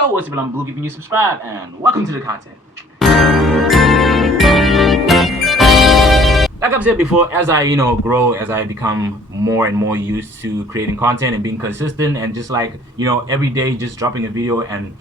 Yo, what's up? I'm Blue, giving you subscribe, and welcome to the content. Like I've said before, as I grow, as I become more and more used to creating content and being consistent, and just like every day just dropping a video and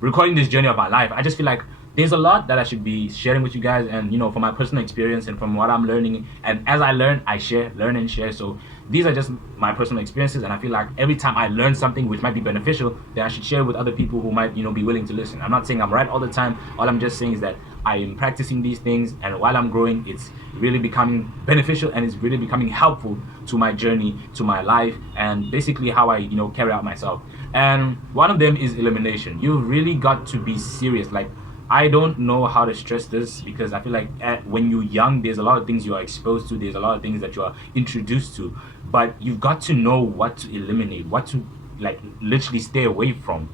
recording this journey of my life, I just feel like there's a lot that I should be sharing with you guys, and from my personal experience and from what I'm learning, and as I learn, I share, learn and share. So these are just my personal experiences, and I feel like every time I learn something which might be beneficial, then I should share with other people who might be willing to listen. I'm not saying I'm right all the time. All I'm just saying is that I am practicing these things, and while I'm growing, it's really becoming beneficial and it's really becoming helpful to my journey, to my life, and basically how I carry out myself. And one of them is elimination. You really got to be serious. Like, I don't know how to stress this, because I feel like when you're young, there's a lot of things you are exposed to, there's a lot of things that you are introduced to, but you've got to know what to eliminate, what to like literally stay away from.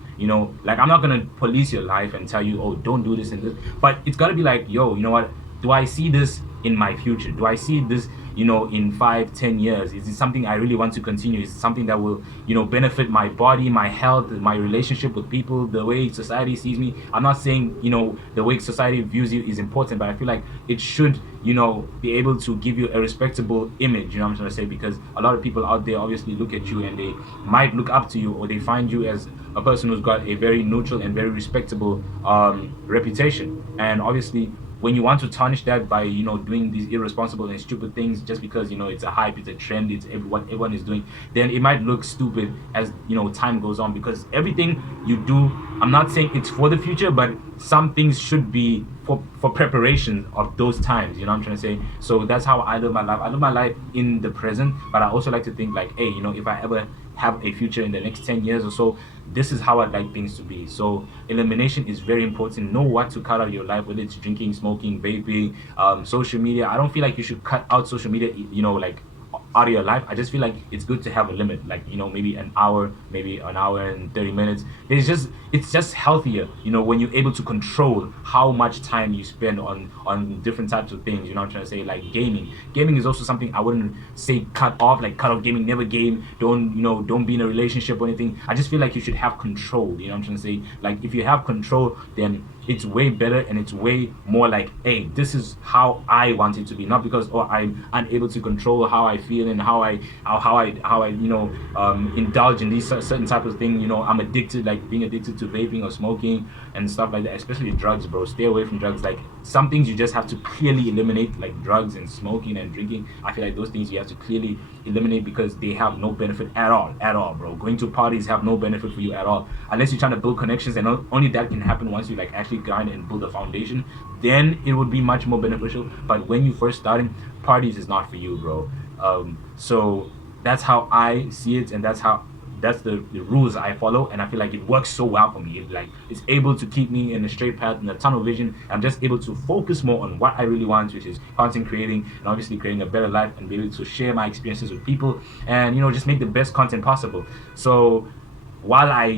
Like, I'm not gonna police your life and tell you, oh, don't do this and this, but it's gotta be like, yo, you know what, do I see this in my future? Do I see this in 5-10 years? Is it something I really want to continue? Is it something that will benefit my body, my health, my relationship with people, the way society sees me? I'm not saying the way society views you is important, but I feel like it should be able to give you a respectable image, what I'm trying to say, because a lot of people out there obviously look at you and they might look up to you, or they find you as a person who's got a very neutral and very respectable reputation. And obviously, when you want to tarnish that by doing these irresponsible and stupid things just because it's a hype, it's a trend, it's what everyone is doing, then it might look stupid as time goes on. Because everything you do, I'm not saying it's for the future, but some things should be for preparation of those times, what I'm trying to say. So that's how I live my life. I live my life in the present, but I also like to think like, hey, if I ever have a future in the next 10 years or so, this is how I'd like things to be. So elimination is very important. Know what to cut out of your life, whether it's drinking, smoking, vaping, social media. I don't feel like you should cut out social media like out of your life. I just feel like it's good to have a limit, like maybe an hour and 30 minutes. It's just healthier when you're able to control how much time you spend on different types of things. What I'm trying to say, like gaming is also something I wouldn't say cut off gaming, never game, don't be in a relationship or anything. I just feel like you should have control. What I'm trying to say, like, if you have control, then it's way better, and it's way more like, hey, this is how I want it to be, not because I'm unable to control how I feel and how I indulge in these certain types of things. I'm addicted, like being addicted to vaping or smoking and stuff like that, especially drugs, bro. Stay away from drugs. Like, some things you just have to clearly eliminate, like drugs and smoking and drinking. I feel like those things you have to clearly eliminate because they have no benefit at all, bro. Going to parties have no benefit for you at all, unless you're trying to build connections, and only that can happen once you actually grind and build a foundation. Then it would be much more beneficial. But when you first starting, parties is not for you, bro. So that's how I see it, and that's the rules I follow, and I feel like it works so well for me. It's able to keep me in a straight path, in a tunnel vision. I'm just able to focus more on what I really want, which is content creating, and obviously creating a better life, and be able to share my experiences with people, and just make the best content possible. So while I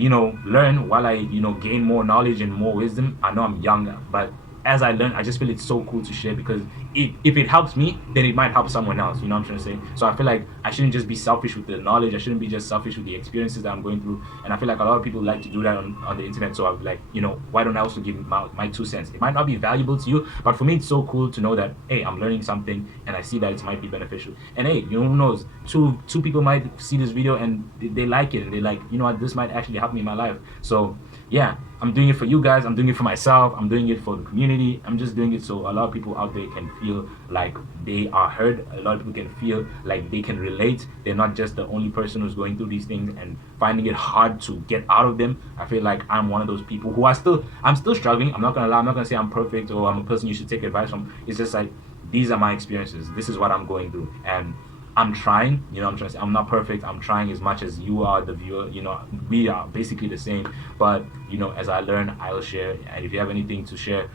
learn, while I gain more knowledge and more wisdom, I know I'm young, but as I learn, I just feel it's so cool to share, because if it helps me, then it might help someone else. What I'm trying to say. So I feel like I shouldn't just be selfish with the knowledge. I shouldn't be just selfish with the experiences that I'm going through. And I feel like a lot of people like to do that on the internet. So I'm like, why don't I also give my 2 cents? It might not be valuable to you, but for me, it's so cool to know that, hey, I'm learning something, and I see that it might be beneficial. And hey, who knows? Two people might see this video and they like it, and they like, what, this might actually help me in my life. So yeah, I'm doing it for you guys. I'm doing it for myself. I'm doing it for the community. I'm just doing it so a lot of people out there can feel like they are heard. A lot of people can feel like they can relate. They're not just the only person who's going through these things and finding it hard to get out of them. I feel like I'm one of those people who I'm still struggling. I'm not gonna lie. I'm not gonna say I'm perfect or I'm a person you should take advice from. It's just like, these are my experiences. This is what I'm going through, and I'm trying. I'm trying to say, I'm not perfect. I'm trying as much as you are, the viewer. We are basically the same. But as I learn, I'll share. And if you have anything to share,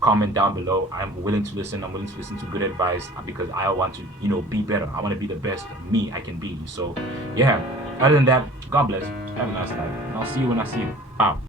comment down below. I'm willing to listen. I'm willing to listen to good advice, because I want to be better. I want to be the best me I can be. So yeah. Other than that, God bless. Have a nice life. And I'll see you when I see you. Wow.